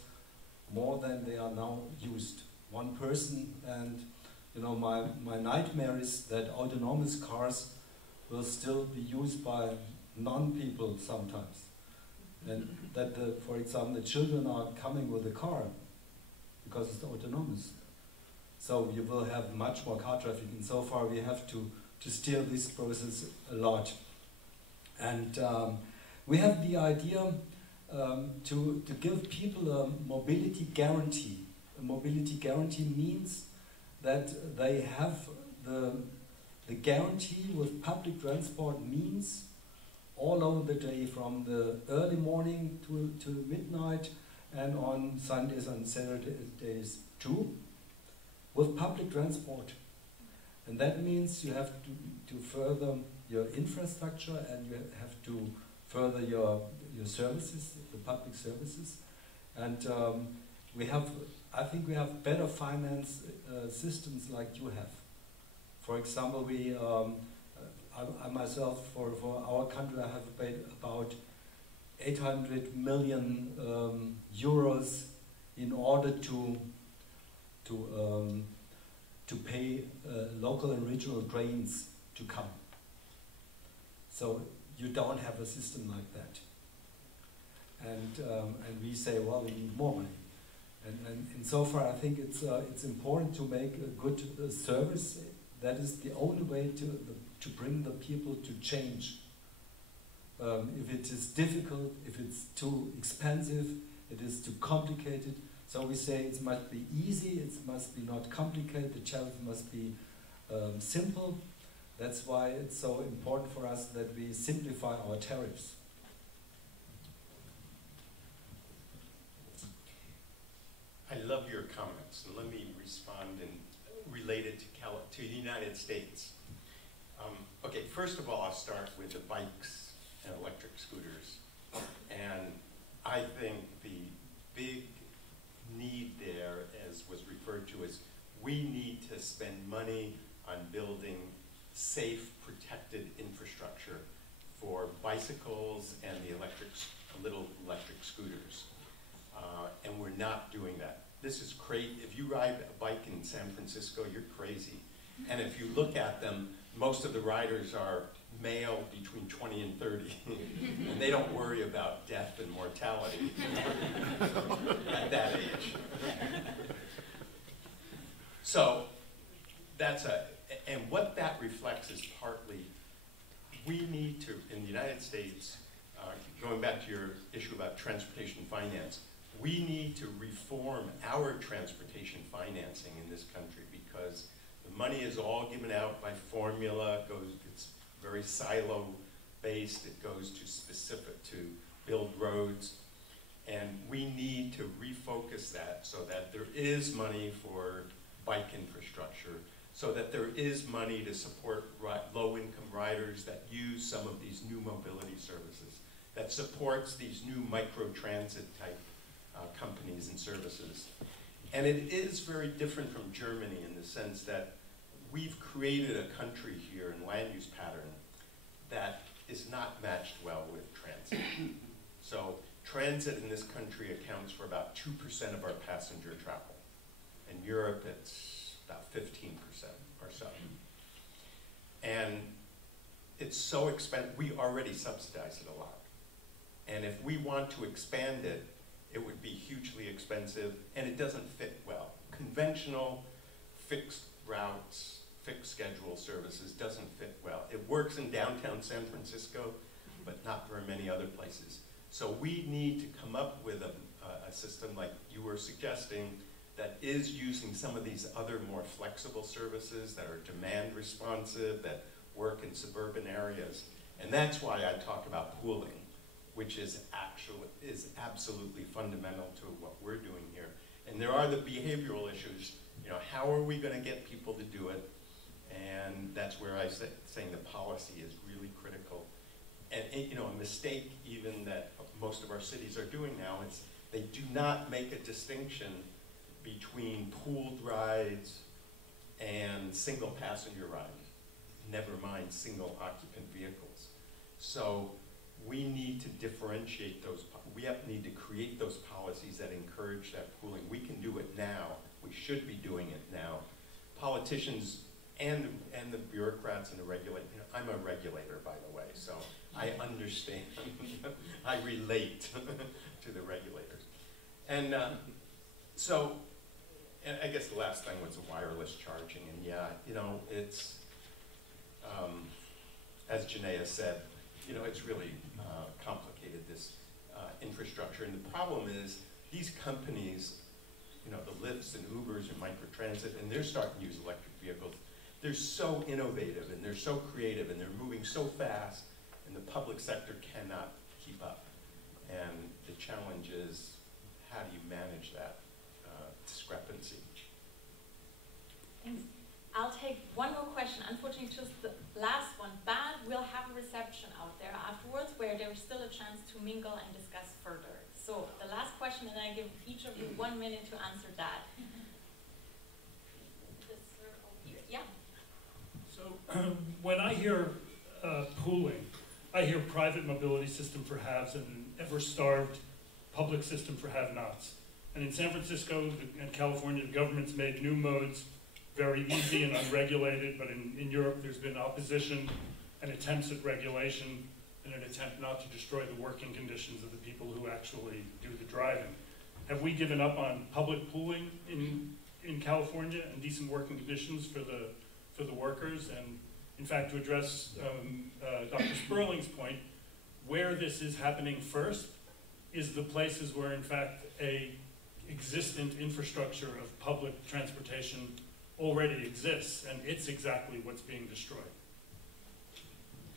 more than they are now used. One person, and my nightmare is that autonomous cars will still be used by non-people sometimes. And that, for example, the children are coming with the car because it's autonomous. So you will have much more car traffic, and so far we have to steer this process a lot. And we have the idea to give people a mobility guarantee. A mobility guarantee means that they have the guarantee with public transport means all over the day, from the early morning to midnight, and on Sundays and Saturdays too, with public transport. And that means you have to further your infrastructure, and you have to further your services, the public services. And I think we have better finance systems like you have. For example, I myself, for our country, I have paid about 800 million euros in order to pay local and regional trains to come. So you don't have a system like that. And we say, well, we need more money. And so far, I think it's important to make a good service. That is the only way to bring the people to change. If it is difficult, if it's too expensive, it is too complicated. So we say it must be easy, it must be not complicated, the challenge must be simple. That's why it's so important for us that we simplify our tariffs. I love your comments, and let me respond and relate it to the United States. Okay, first of all, I'll start with the bikes and electric scooters. And I think the big need there, as was referred to, is we need to spend money on building safe, protected infrastructure for bicycles and the little electric scooters. And we're not doing that. This is crazy. If you ride a bike in San Francisco, you're crazy. And if you look at them, most of the riders are male between 20 and 30. And they don't worry about death and mortality at that age. So that's and what that reflects is partly, we need to, in the United States, going back to your issue about transportation finance, we need to reform our transportation financing in this country, because the money is all given out by formula, it's very silo-based, it goes to build roads, and we need to refocus that so that there is money for bike infrastructure, so that there is money to support low-income riders that use some of these new mobility services, that supports these new micro-transit type companies and services. And it is very different from Germany in the sense that we've created a country here in land use pattern that is not matched well with transit. So transit in this country accounts for about 2% of our passenger travel. In Europe, it's about 15% or so. And it's so expensive, we already subsidize it a lot. And if we want to expand it, it would be hugely expensive, and it doesn't fit well. Conventional fixed routes, fixed schedule services doesn't fit well. It works in downtown San Francisco, but not very many other places. So we need to come up with a system like you were suggesting that is using some of these other more flexible services that are demand responsive, that work in suburban areas. And that's why I talk about pooling, which is absolutely fundamental to what we're doing here. And there are the behavioral issues. You know, how are we going to get people to do it? And that's where I saying the policy is really critical. And you know, a mistake even that most of our cities are doing now is they do not make a distinction between pooled rides and single passenger rides, never mind single occupant vehicles. So we need to differentiate those. We need to create those policies that encourage that pooling. We can do it now. We should be doing it now. Politicians and the bureaucrats and the regulators. You know, I'm a regulator, by the way, so I understand. I relate to the regulators. And so, and I guess the last thing was the wireless charging. And yeah, you know, it's as Janaea said, you know, it's really complicated, this infrastructure. infrastructure, and the problem is these companies, you know, the Lyfts and Ubers and microtransit, and they're starting to use electric vehicles. They're so innovative and they're so creative and they're moving so fast, and the public sector cannot keep up. And the challenge is, how do you manage that discrepancy? Thanks. I'll take one more question. Unfortunately, just the last one. But we'll have a reception out there afterwards where there's still a chance to mingle and discuss further. So the last question, and I give each of you 1 minute to answer that. This sir over here. Yeah. So when I hear pooling, I hear private mobility system for haves and an ever-starved public system for have-nots. And in San Francisco and California, the government's made new modes very easy and unregulated, but in Europe there's been opposition and attempts at regulation in an attempt not to destroy the working conditions of the people who actually do the driving. Have we given up on public pooling in California and decent working conditions for the workers? And in fact, to address Dr. Sperling's point, where this is happening first is the places where in fact a existent infrastructure of public transportation already exists, and it's exactly what's being destroyed.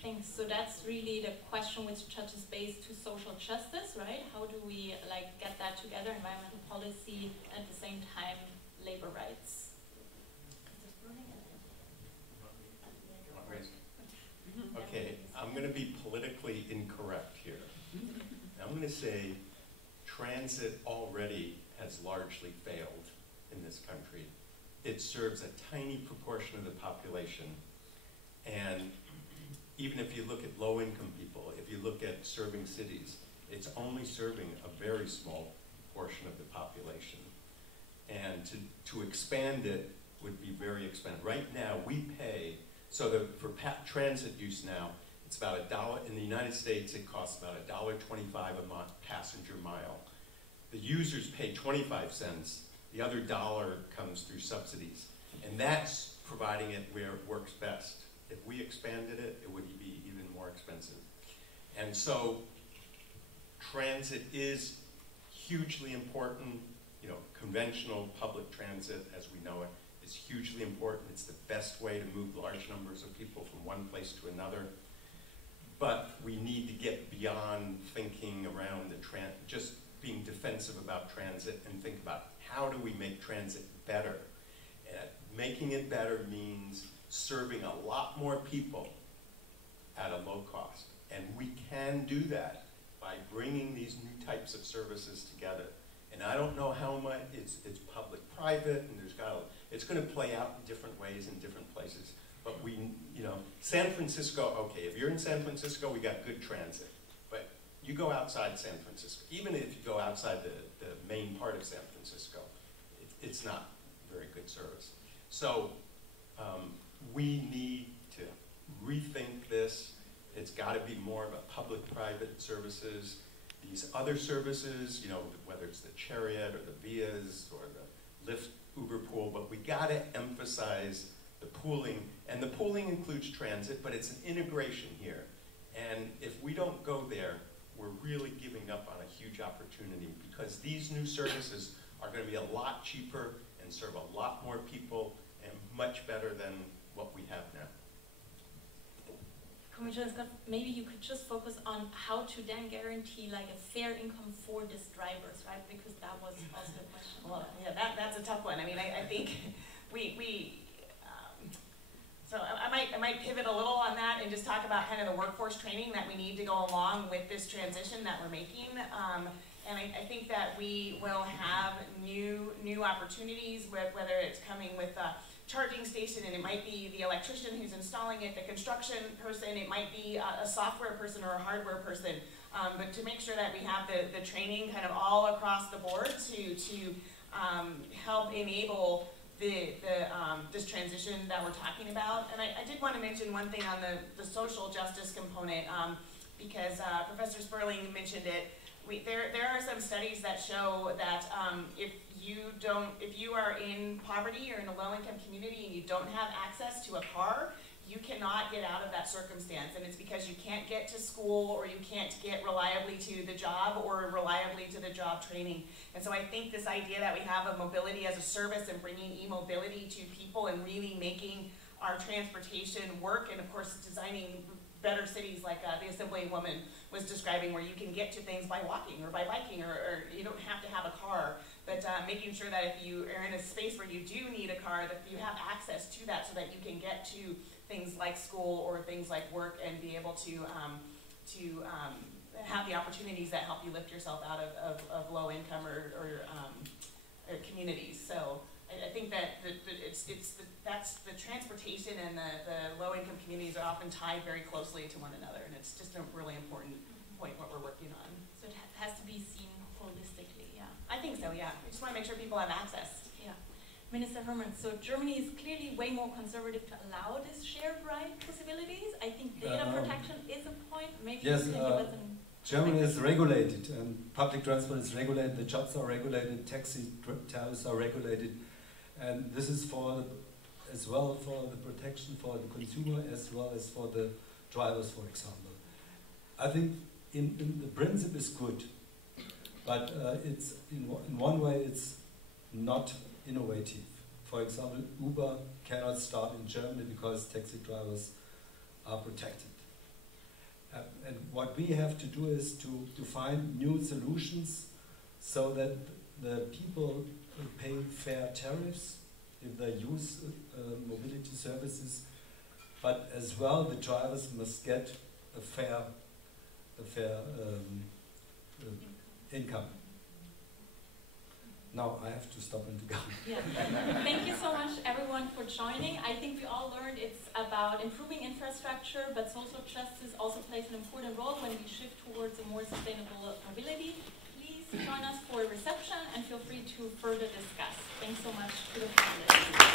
Thanks. So that's really the question which touches base to social justice, right? How do we get that together, environmental policy, at the same time labor rights? Okay, I'm going to be politically incorrect here. I'm going to say transit already has largely failed in this country. It serves a tiny proportion of the population, and even if you look at low-income people, if you look at serving cities, it's only serving a very small portion of the population. And to expand it would be very expensive. Right now, we pay, so for transit use now, it's about $1, in the United States, it costs about $1.25 a passenger mile. The users pay 25 cents, the other $1 comes through subsidies. And that's providing it where it works best. If we expanded it, it would be even more expensive. And so transit is hugely important. You know, conventional public transit, as we know it, is hugely important. It's the best way to move large numbers of people from one place to another. But we need to get beyond thinking around just being defensive about transit and think about how do we make transit better. And making it better means serving a lot more people at a low cost. And we can do that by bringing these new types of services together. And I don't know how much it's public-private, and it's going to play out in different ways in different places. But San Francisco, okay, if you're in San Francisco, we got good transit. But you go outside San Francisco, even if you go outside the main part of San Francisco, it's not very good service. So we need to rethink this. It's got to be more of a public-private services. These other services, whether it's the Chariot or the Vias or the Lyft, Uber pool, but we got to emphasize the pooling, and the pooling includes transit, but it's an integration here. And if we don't go there, we're really giving up on a huge opportunity, because these new services are going to be a lot cheaper and serve a lot more people and much better than what we have now. Commissioner Scott, maybe you could just focus on how to then guarantee a fair income for these drivers, right? Because that was also a question. Well, yeah, that's a tough one. I mean, I think so I might pivot a little on that and just talk about kind of the workforce training that we need to go along with this transition that we're making. And I think that we will have new opportunities, whether it's coming with charging station, and it might be the electrician who's installing it, the construction person, it might be a software person or a hardware person, but to make sure that we have the training kind of all across the board to help enable this transition that we're talking about. And I did want to mention one thing on the social justice component, because Professor Sperling mentioned it. There are some studies that show that if you are in poverty or in a low-income community and you don't have access to a car, you cannot get out of that circumstance, and it's because you can't get to school or you can't get reliably to the job or reliably to the job training. And so I think this idea that we have of mobility as a service and bringing e-mobility to people and really making our transportation work, and of course designing better cities like the Assemblywoman was describing, where you can get to things by walking or by biking, or you don't have to have a car, but making sure that if you are in a space where you do need a car, that you have access to that so that you can get to things like school or things like work and be able to have the opportunities that help you lift yourself out of low income or communities. So I think that that's the transportation and the low income communities are often tied very closely to one another, and it's just a really important point what we're working on. So it has to be seen holistically, yeah. I think so, yeah. We just want to make sure people have access. Yeah. Minister Herman, so Germany is clearly way more conservative to allow this shared ride possibilities. I think data protection is a point. Maybe yes, you can give us an Germany is regulated, and public transport is regulated, the jobs are regulated, taxi tariffs are regulated, and this is as well for the protection for the consumer as well as for the drivers, for example. I think in the principle is good, but it's in one way it's not innovative. For example, Uber cannot start in Germany because taxi drivers are protected. And what we have to do is to find new solutions so that the people pay fair tariffs if they use mobility services, but as well the drivers must get a fair income. Now I have to stop and go. Yeah. Thank you so much, everyone, for joining. I think we all learned it's about improving infrastructure, but social justice also plays an important role when we shift towards a more sustainable mobility. Please join us for a reception and feel free to further discuss. Thanks so much to the panelists.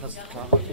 Fast klare